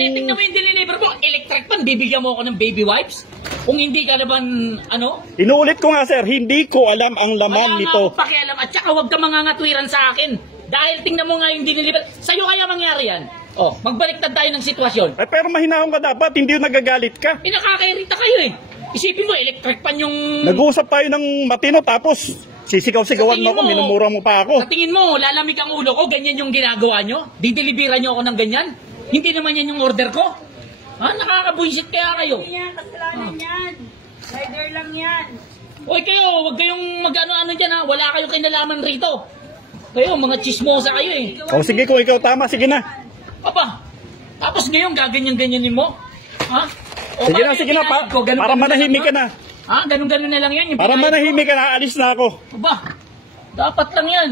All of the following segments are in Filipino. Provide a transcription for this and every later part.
tingnan mo yung deliver mo. Electric pan, bibigyan mo ako ng baby wipes? Kung hindi ka naman, ano? Inuulit ko nga sir, hindi ko alam ang laman Wala nito. nga akong pakialam at saka huwag ka mangangatwiran sa akin. Dahil tingnan mo nga yung deliver. Sa'yo kaya mangyari yan. Oh, magbaliktad tayo ng sitwasyon. Eh, pero mahinahon ka dapat, hindi nagagalit ka. Nakakairita kayo eh. Isipin mo, electric pan yung... Nag-uusap tayo ng matino tapos sisigaw-sigawan mo ako, minumura mo pa ako. Sa tingin mo, lalamig ang ulo ko, ganyan yung ginagawa nyo? Dideliveran nyo ako ng ganyan? Hindi naman yan yung order ko? Ha? Nakakabuisit kaya kayo? Hindi yan, kasalanan yan. Rider lang yan. Hoy kayo, huwag kayong mag-ano-ano dyan ha. Wala kayong kinalaman rito. Kayo, mga chismosa kayo eh. O sige, kung ikaw tama, sige na. Aba, tapos ngayon gaganyan-ganyanin mo? Ha? O, Sige na, para manahimik ka na. Ha? Ganun-ganun na lang yan. Yung Para pinayos manahimik ka na, alis na ako. Aba, dapat lang yan.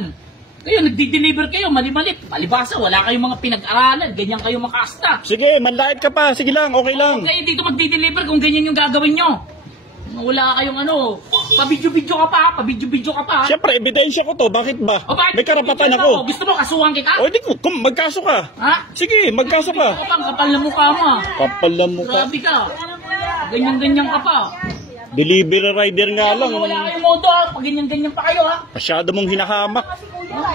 Kayo, nagdi-deliver kayo, mali-mali. Palibasa, wala kayong mga pinag-aralan. Ganyan kayo makasta. Sige, manlait ka pa. Sige lang, okay lang. Kayo dito magdi-deliver kung ganyan yung gagawin nyo. Wala kayong ano, pabidyo-bidyo ka pa, pabidyo-bidyo ka pa. Siyempre, ebidensya ko to. Bakit ba? O, bakit May karapatan bidyo ako. Gusto mo kasuhan kita? O, di ko, magkaso ka. Ha? Sige, magkaso ka. Kapal, kapal na mukha mo. Kapal na mukha. Grabe ka. Ganyan-ganyan ka pa. Delivery rider nga lang. Wala kayong modo ha. Pag ganyan-ganyan pa kayo ha. Masyado mong hinahamak.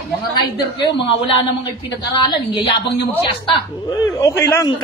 Mga rider kayo, mga wala namang kayo pinag-aralan. Yung yayabang nyo magsiasta. Okay lang.